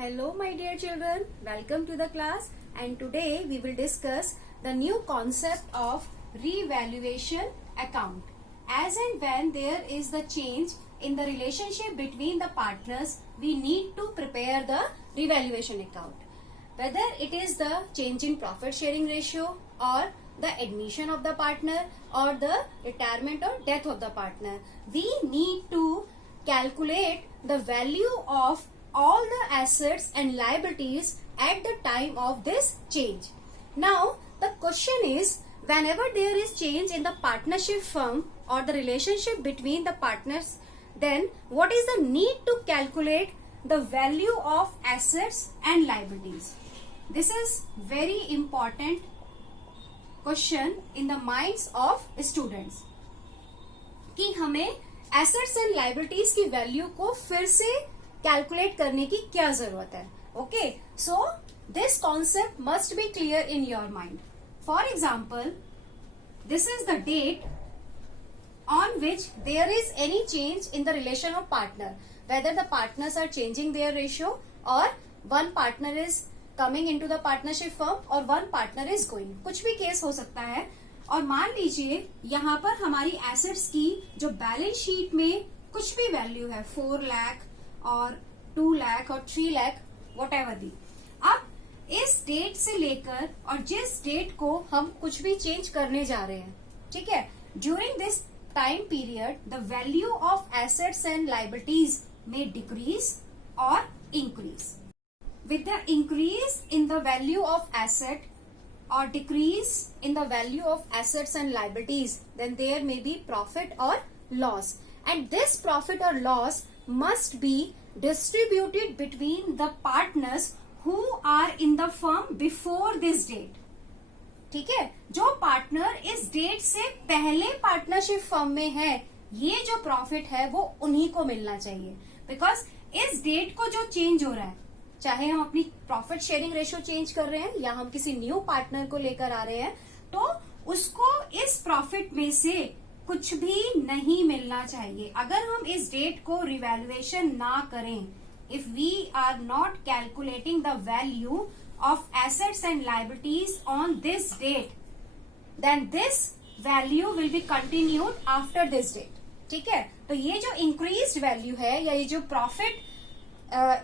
Hello my dear children, welcome to the class and today we will discuss the new concept of revaluation account. As and when there is the change in the relationship between the partners, we need to prepare the revaluation account. Whether it is the change in profit sharing ratio or the admission of the partner or the retirement or death of the partner, we need to calculate the value of all the assets and liabilities at the time of this change. Now the question is, whenever there is change in the partnership firm or the relationship between the partners, then what is the need to calculate the value of assets and liabilities? This is very important question in the minds of students कि हमें assets and liabilities की value को फिर से calculate करने की क्या जरूरत है. Okay, so this concept must be clear in your mind. For example, this is the date on which there is any change in the relation of partner, whether the partners are changing their ratio or one partner is coming in to the partnership firm or one partner is going. कुछ भी case हो सकता है. और मान लीजिए यहाँ पर हमारी एसेट्स की जो बैलेंस शीट में कुछ भी वैल्यू है, 4 लाख और 2 लाख और 3 लाख, वट एवर दी. अब इस डेट से लेकर और जिस डेट को हम कुछ भी चेंज करने जा रहे हैं, ठीक है, during this time period the value of assets and liabilities में decrease or increase. With the increase in the value of asset or decrease in the value of assets and liabilities, then there may be profit or loss, and this profit or loss must be distributed between the partners who are in the firm before this date. ठीक है, जो partner इस date से पहले partnership firm में है, ये जो प्रॉफिट है वो उन्हीं को मिलना चाहिए. बिकॉज इस डेट को जो चेंज हो रहा है, चाहे हम अपनी प्रॉफिट शेयरिंग रेशियो चेंज कर रहे हैं या हम किसी न्यू पार्टनर को लेकर आ रहे हैं, तो उसको इस प्रॉफिट में से कुछ भी नहीं मिलना चाहिए. अगर हम इस डेट को रिवैल्यूएशन ना करें, if we are not calculating the value of assets and liabilities on this date, then this value will be continued after this date. ठीक है, तो ये जो इंक्रीज्ड वैल्यू है या ये जो प्रॉफिट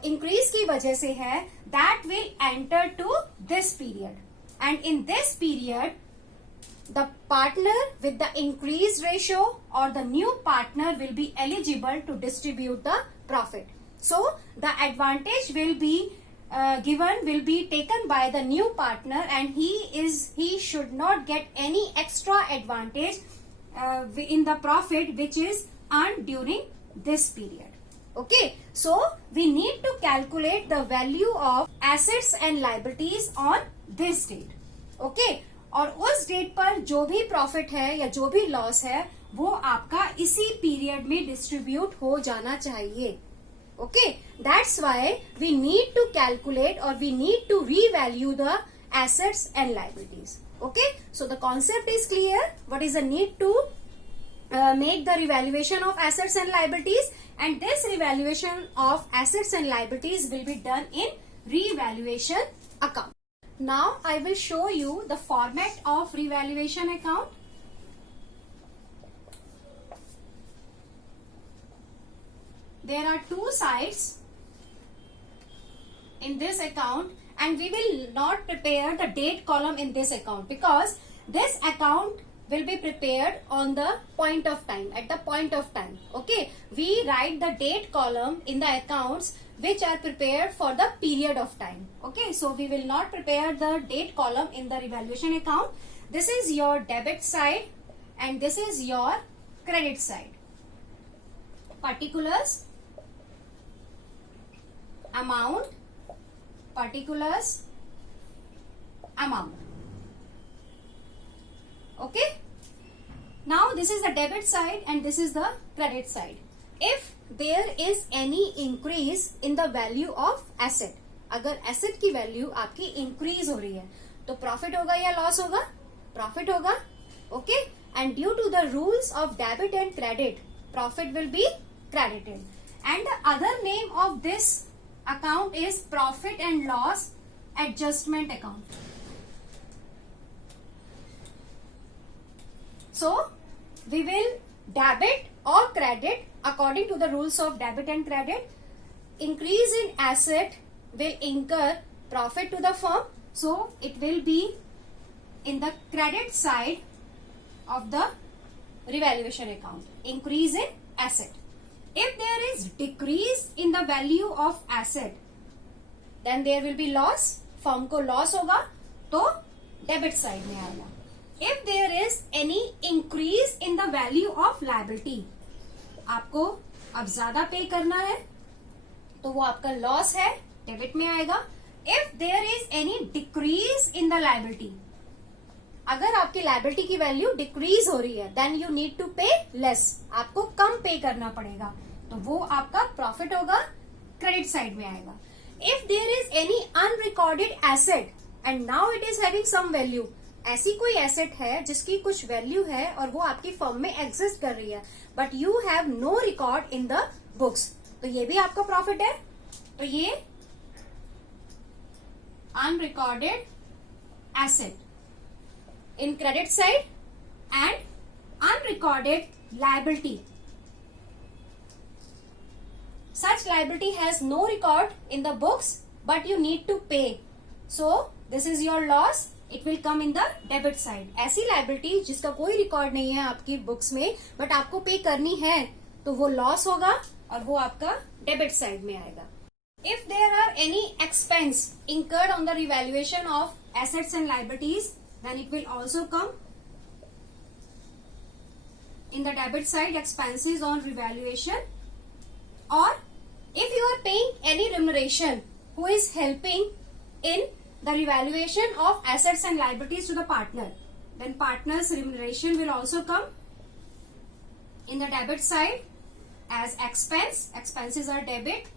इंक्रीज की वजह से है, that will enter to this period, and in this period the partner with the increased ratio or the new partner will be eligible to distribute the profit. So the advantage will be will be taken by the new partner, and he should not get any extra advantage in the profit which is earned during this period. Okay, so we need to calculate the value of assets and liabilities on this date. Okay, और उस date पर जो भी profit है या जो भी loss है वो आपका इसी पीरियड में डिस्ट्रीब्यूट हो जाना चाहिए. Okay, that's why we need to calculate or we need to revalue the assets and liabilities. Okay, so the concept is clear. What is the need to make the revaluation of assets and liabilities, and this revaluation of assets and liabilities will be done in revaluation account. Now I will show you the format of revaluation account. There are two sides in this account, and we will not prepare the date column in this account because this account will be prepared on the point of time, at the point of time. Okay, we write the date column in the accounts which are prepared for the period of time. Okay, so we will not prepare the date column in the revaluation account. This is your debit side and this is your credit side. Particulars, amount, particulars, amount. Okay, now this is the debit side and this is the credit side. If there is any increase in the value of asset, अगर asset की value आपकी increase हो रही है तो profit होगा या loss होगा? Profit होगा. Okay, and due to the rules of debit and credit, profit will be credited. And the other name of this account is profit and loss adjustment account. So we will debit or credit according to the rules of debit and credit. Increase in asset will incur profit to the firm, so it will be in the credit side of the revaluation account. Increase in asset. If there is decrease in the value of asset, then there will be loss. Firm को loss होगा तो debit side में आएगा. If there is any increase in the value of liability, आपको अब ज्यादा पे करना है तो वो आपका लॉस है, डेबिट में आएगा. If there is any decrease in the liability, अगर आपकी लायबिलिटी की वैल्यू डिक्रीज हो रही है, then you need to pay less, आपको कम पे करना पड़ेगा, तो वो आपका प्रॉफिट होगा, क्रेडिट साइड में आएगा. If there is any unrecorded asset and now it is having some value, ऐसी कोई एसेट है जिसकी कुछ वैल्यू है और वो आपकी फर्म में एग्जिस्ट कर रही है, but you have no record in the books, तो ये भी आपका प्रॉफिट है. तो ये unrecorded asset in credit side and unrecorded liability. Such liability has no record in the books but you need to pay. So this is your loss. It will come in the debit side. ऐसी liability जिसका कोई record नहीं है आपकी books में but आपको पे करनी है तो वो लॉस होगा और वो आपका डेबिट साइड में आएगा. If there are any expense incurred on the revaluation of assets and liabilities, then it will also come in the debit side, expenses on revaluation. Or if you are paying any remuneration who is helping in the revaluation of assets and liabilities to the partner, then partner's remuneration will also come in the debit side as expense. Expenses are debit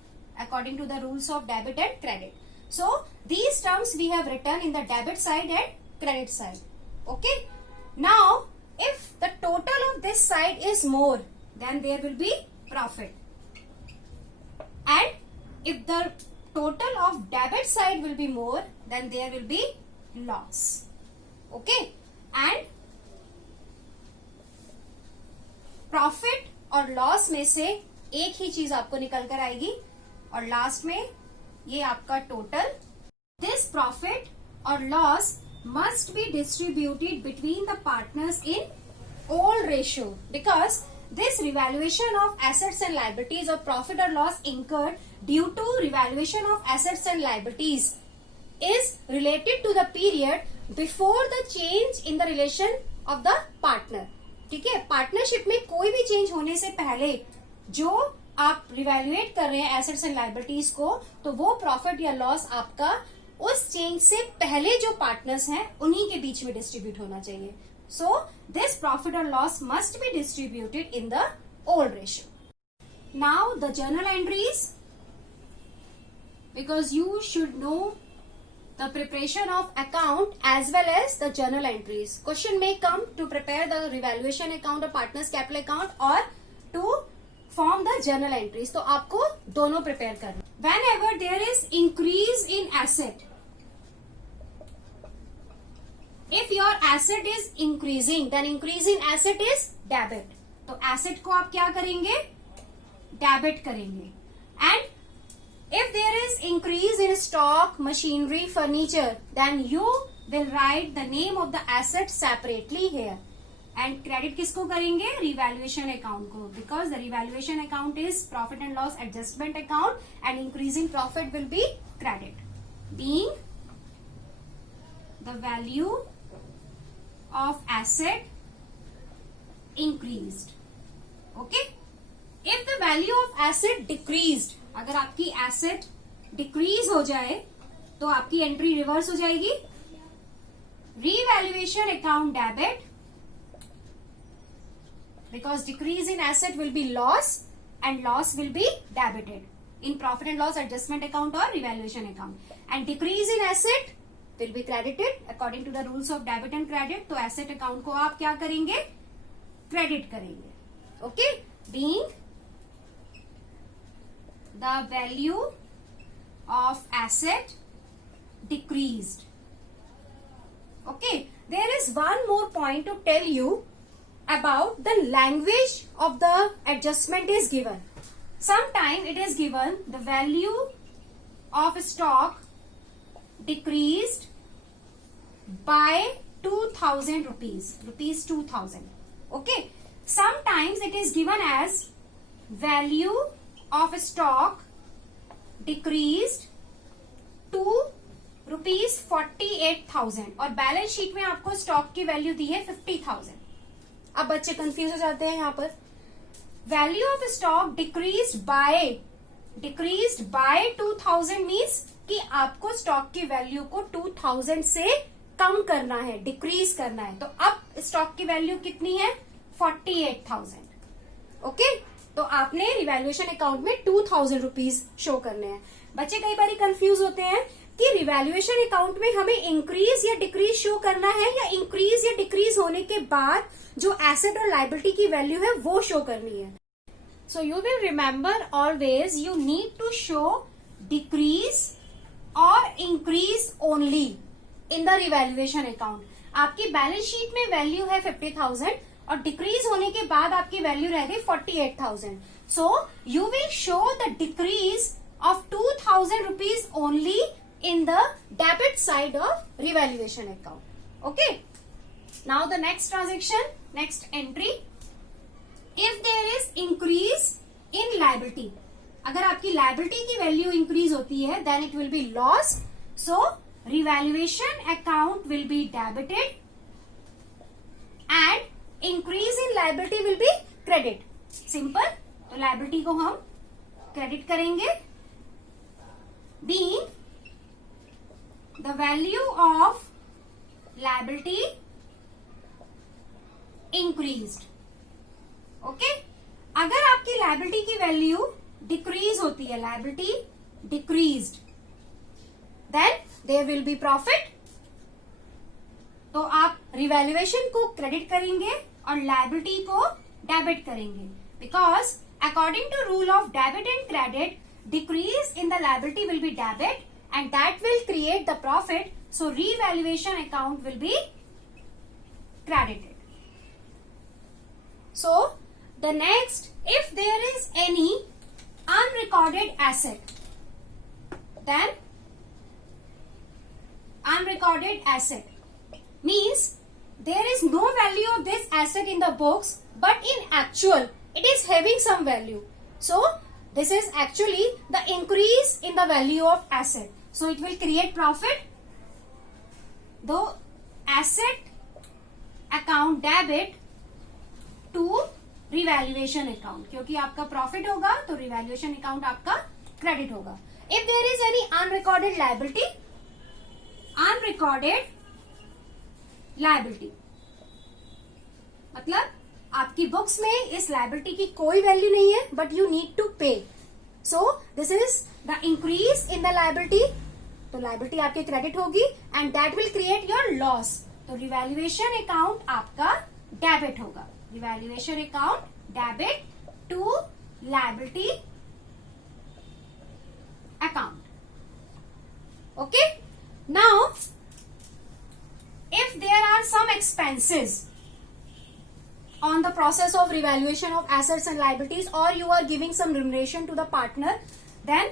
according to the rules of debit and credit. So these terms we have written in the debit side and credit side. Okay. Now if the total of this side is more, then there will be profit, and if the total of debit side will be more, then there will be loss. Okay. And profit और loss में से एक ही चीज आपको निकल कर आएगी और लास्ट में ये आपका टोटल. दिस प्रॉफिट और loss must be distributed between the partners in all ratio, because this revaluation of assets and liabilities or profit or loss incurred due to revaluation of assets and liabilities is related to the period before the change in the relation of the partner. ठीक है, partnership में कोई भी change होने से पहले जो आप रिवैल्यूएट कर रहे हैं एसेट्स एंड लायबिलिटीज को, तो वो प्रॉफिट या लॉस आपका उस चेंज से पहले जो पार्टनर्स हैं उन्हीं के बीच में डिस्ट्रीब्यूट होना चाहिए. सो दिस प्रॉफिट और loss must be distributed in the old ratio. Now the journal entries, because you should know the preparation of account as well as the journal entries. Question may come to prepare the revaluation account or partners capital account or to form the journal entries. तो आपको दोनों prepare करना. Whenever there is increase in asset, if your asset is increasing, then increase in asset is debit. तो asset को आप क्या करेंगे? Debit करेंगे. And if there is increase in stock, machinery, furniture, then you will write the name of the asset separately here. And credit किसको करेंगे? Revaluation account को, because the revaluation account is profit and loss adjustment account and increasing profit will be credit, being the value of asset increased. Okay. If the value of asset decreased, अगर आपकी asset decrease हो जाए तो आपकी entry reverse हो जाएगी. Revaluation account debit, because decrease in asset will be loss and loss will be debited in profit and loss adjustment account or revaluation account, and decrease in asset will be credited according to the rules of debit and credit. तो asset account को आप क्या करेंगे? Credit करेंगे. okay. Being the value of asset decreased. Okay, there is one more point to tell you about the language of the adjustment is given. Sometime it is given the value of stock decreased by 2000 rupees, rupees 2000. Okay, sometimes it is given as value of stock decreased to rupees 48,000 और balance sheet में आपको stock की value दी है 50,000. अब बच्चे confuse हो जाते हैं यहाँ पर. Value of stock decreased bye 2000 means कि आपको स्टॉक की वैल्यू को 2000 से कम करना है, डिक्रीज करना है. तो अब स्टॉक की वैल्यू कितनी है? 48,000. ओके, तो आपने रिवैल्यूएशन अकाउंट में 2000 रुपीज शो करने हैं. बच्चे कई बार कंफ्यूज होते हैं कि रिवैल्यूएशन अकाउंट में हमें इंक्रीज या डिक्रीज शो करना है या इंक्रीज या डिक्रीज होने के बाद जो एसेट और लायबिलिटी की वैल्यू है वो शो करनी है. So you will remember always you need to show decrease or increase only in the revaluation account. आपकी बैलेंस शीट में वैल्यू है 50,000 और डिक्रीज होने के बाद आपकी वैल्यू रह गई 48,000. सो you will show the decrease of 2000 rupees only in the debit side of revaluation account. Okay, now the next transaction, next entry, if there is increase in liability, अगर आपकी liability की value increase होती है then it will be loss, so revaluation account will be debited and increase in liability will be credit. Simple. तो liability को हम credit करेंगे, being the value of liability increased. Okay, अगर आपकी liability की value decrease होती है, liability decreased, then there will be profit. तो आप revaluation को credit करेंगे और liability को debit करेंगे, because according to rule of debit and credit, decrease in the liability will be debit and that will create the profit, so revaluation account will be credited. So the next, if there is any unrecorded asset, then unrecorded asset means there is no value of this asset in the books, but in actual it is having some value. So this is actually the increase in the value of asset. So it will create profit. The asset account debit to revaluation account. क्योंकि आपका profit होगा तो revaluation account आपका credit होगा. If there is any unrecorded liability, मतलब आपकी books में इस लायबिलिटी की कोई वैल्यू नहीं है but you need to pay, so this is the increase in the liability. तो लायबिलिटी आपके क्रेडिट होगी and that will create your loss. तो रिवैल्यूएशन अकाउंट आपका डेबिट होगा. Revaluation account debit to liability account. Okay, now if there are some expenses on the process of revaluation of assets and liabilities, or you are giving some remuneration to the partner, then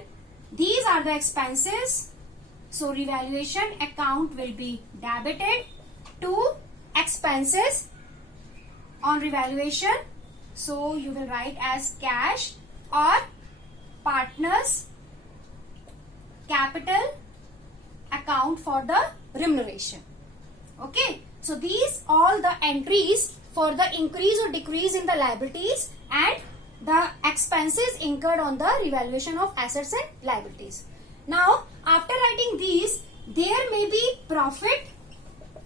these are the expenses. So revaluation account will be debited to expenses on revaluation. So you will write as cash or partners capital account for the remuneration. Okay, so these all the entries for the increase or decrease in the liabilities and the expenses incurred on the revaluation of assets and liabilities. Now after writing these, there may be profit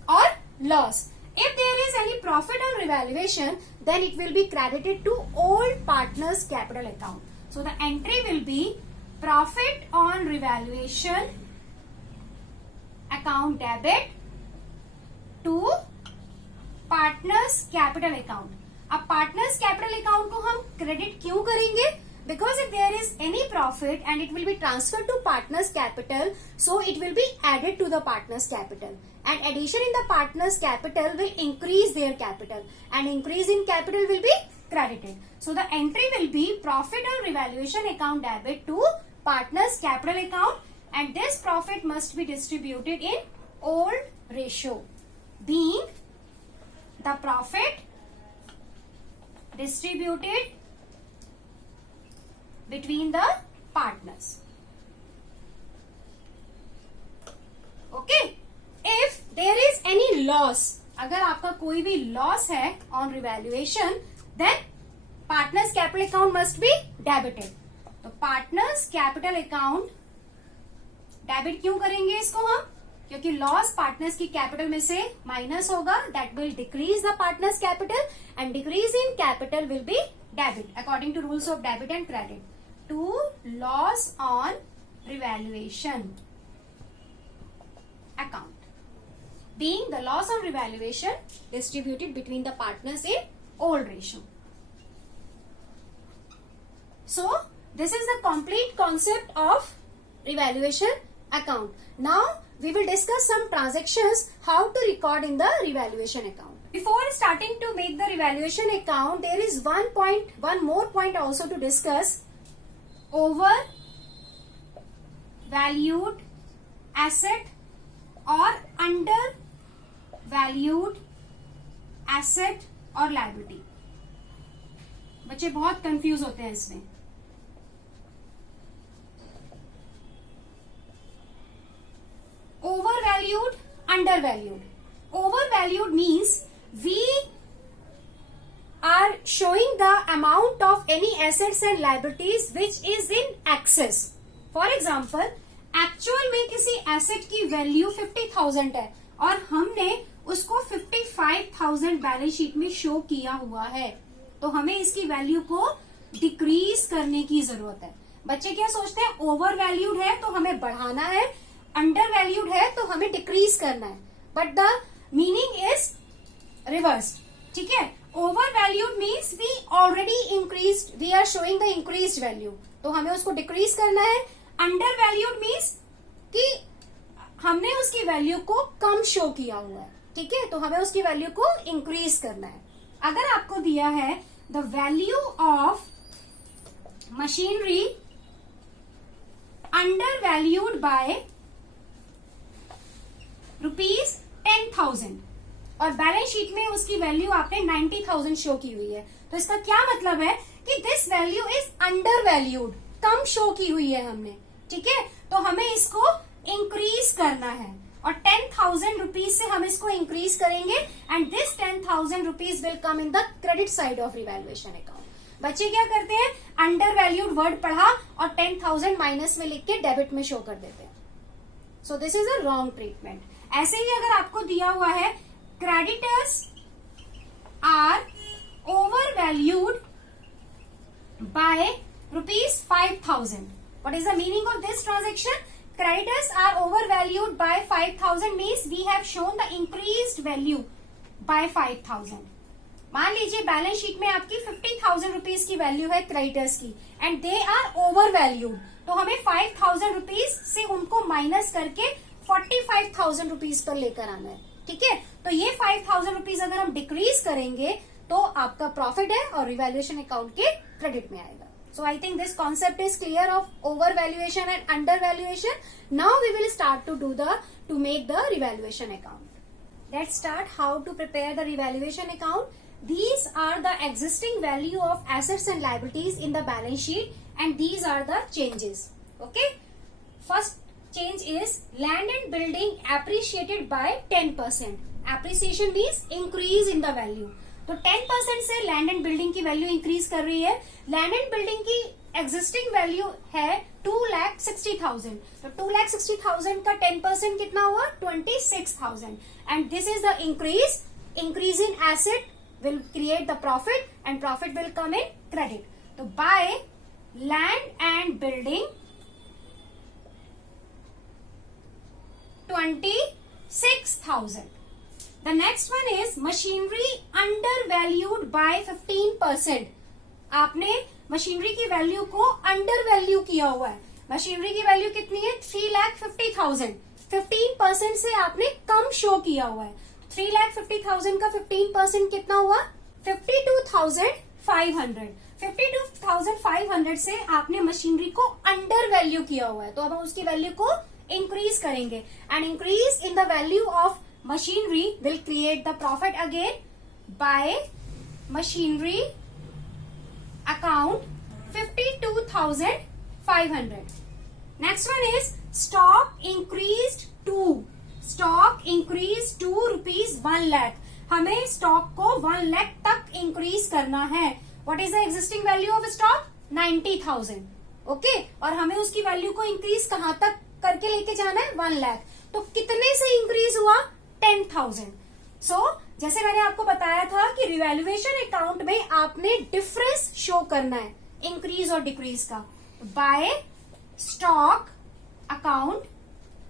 or loss. If there is any profit on revaluation, then it will be credited to old partners capital account. So the entry will be profit on revaluation account debit to partners capital account. अब partners capital account को हम credit क्यों करेंगे? because if there is any profit and it will be transferred to partners capital, so it will be added to the partners capital, and addition in the partners capital will increase their capital, and increase in capital will be credited. So the entry will be profit or revaluation account debit to partners capital account, and this profit must be distributed in old ratio, being the profit distributed between the partners. Okay, if there is any loss, अगर आपका कोई भी loss है on revaluation, then partners capital account must be debited. तो partners capital account debit क्यों करेंगे इसको हम? क्योंकि लॉस पार्टनर्स की कैपिटल में से माइनस होगा, that will decrease the partners capital, and decrease in capital will be debit according to rules of debit and credit to loss on revaluation account, being the loss on revaluation distributed between the partners in old ratio. So this is the complete concept of revaluation account. Now we will discuss some transactions how to record in the revaluation account. Before starting to make the revaluation account, there is one more point also to discuss. Over valued asset or under valued asset or liability. बच्चे बहुत confuse होते हैं इसमें. Overvalued, undervalued. Overvalued means we are showing the amount of any assets and liabilities which is in excess. For example, actual में किसी asset की value 50,000 है और हमने उसको 55,000 बैलेंस शीट में शो किया हुआ है, तो हमें इसकी वैल्यू को डिक्रीज करने की जरूरत है. बच्चे क्या सोचते हैं? ओवर वैल्यूड है तो हमें बढ़ाना है, अंडर वैल्यूड है तो हमें डिक्रीज करना है, but the meaning is reverse. ठीक है, overvalued means we already increase, we are showing the increase value, तो हमें उसको डिक्रीज करना है. अंडर वैल्यूड मीन्स कि हमने उसकी वैल्यू को कम शो किया हुआ है. ठीक है, तो हमें उसकी वैल्यू को इंक्रीज करना है. अगर आपको दिया है the value of machinery under valued bye ₹10,000 और बैलेंस शीट में उसकी वैल्यू आपने 90,000 शो की हुई है, तो इसका क्या मतलब है कि this value is under valued, come show की हुई है हमने. ठीक है, तो हमें इसको इंक्रीज करना है और 10,000 रुपीज से हम इसको इंक्रीज करेंगे, and this 10,000 rupees will come in the credit side of revaluation account. बच्चे क्या करते हैं? अंडर वैल्यूड वर्ड पढ़ा और 10,000 माइनस में लिख के डेबिट में शो कर देते हैं. So this is a wrong treatment. ऐसे ही अगर आपको दिया हुआ है creditors are overvalued by ₹5,000, what is the meaning of this transaction? Creditors are overvalued by 5,000 means we have shown the increased value by 5,000. मान लीजिए बैलेंस शीट में आपकी 50,000 रुपीज की वैल्यू है क्रेडिटर्स की, एंड दे आर ओवरवैल्यूड, तो हमें 5,000 rupees से उनको माइनस करके 45,000 रुपीज पर लेकर आना है. ठीक है, तो ये 5,000 रुपीज अगर हम डिक्रीज करेंगे तो आपका प्रॉफिट है और रिवैल्यूएशन अकाउंट के क्रेडिट में आएगा. So I think this concept is clear of overvaluation and undervaluation. Now we will start to make the revaluation account. Let's start how to prepare the revaluation account. These are the existing value of assets and liabilities in the balance sheet, and these are the changes. Okay. First change is land and building appreciated by 10%. Appreciation means increase in the value. तो 10% से land and building की value increase कर रही है. Land and building की existing value है 2,60,000, तो 2,60,000 का 10% कितना हुआ? 26,000, and this is the increase in asset will create the profit, and profit will come in credit. तो by land and building 26,000. The next one is machinery undervalued by 15%. आपने machinery की value को under value किया हुआ है। Machinery की value कितनी है? 3,50,000। 15% से आपने कम शो किया हुआ है। 3,50,000 का 15% कितना हुआ? 52,500। 52,500 से आपने मशीनरी को अंडर वैल्यू किया हुआ है, तो अब हम उसकी वैल्यू को इंक्रीज करेंगे। And increase in the value of machinery will create the profit again bye machinery account 52,500. Next one is stock increased to rupees 1 lakh. हमें स्टॉक को 1 लाख तक इंक्रीज करना है। What is the existing value of stock? 90,000। Okay, और हमें उसकी value को increase कहां तक करके लेके जाना है? 1 लाख। तो कितने से इंक्रीज हुआ? 10,000। सो जैसे मैंने आपको बताया था कि रिवैल्यूएशन अकाउंट में आपने डिफरेंस शो करना है इंक्रीज और डिक्रीज का। By stock account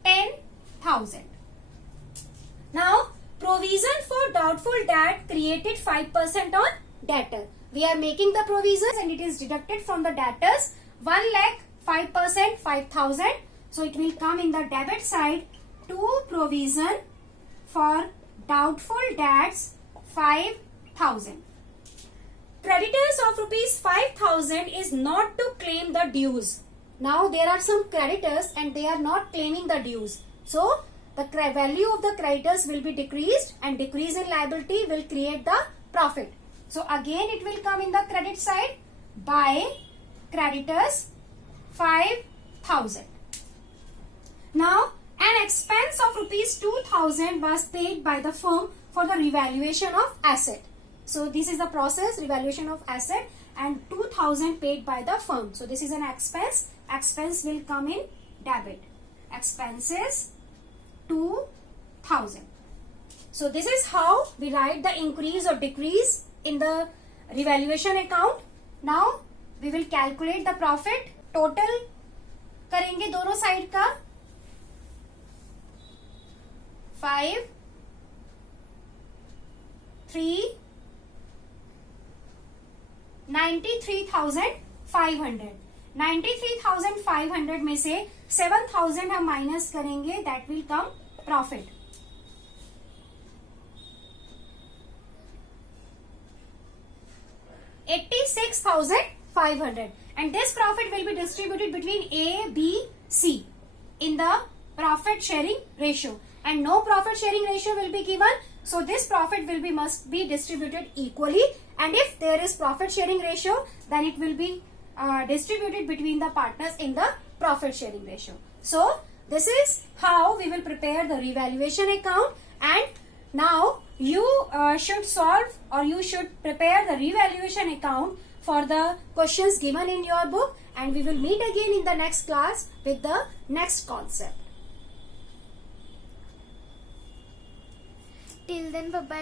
10,000। Now provision for doubtful debt created 5% on debtor. We are making the provision and it is deducted from the debtors. 1 lakh 5% 5,000. So it will come in the debit side to provision for doubtful debts 5,000. Creditors of rupees 5,000 is not to claim the dues. Now there are some creditors and they are not claiming the dues. So the value of the creditors will be decreased and decrease in liability will create the profit. So again it will come in the credit side by creditors 5,000. Now an expense of rupees 2,000 was paid by the firm for the revaluation of asset. So this is the process, revaluation of asset, and 2,000 paid by the firm. So this is an expense. Expense will come in debit. Expenses 2,000. So this is how we write the increase or decrease in the revaluation account. Now we will calculate the profit. Total करेंगे दोनों side का। 5, 3, 93,500। 93,500 में से 7,000 हम minus करेंगे, that will come profit. 86,500 and this profit will be distributed between A, B, C in the profit sharing ratio. And no profit sharing ratio will be given, so this profit will be must be distributed equally, and if there is profit sharing ratio then it will be distributed between the partners in the profit sharing ratio. So this is how we will prepare the revaluation account, and now you should solve or you should prepare the revaluation account for the questions given in your book, and we will meet again in the next class with the next concept. Till then, bye bye.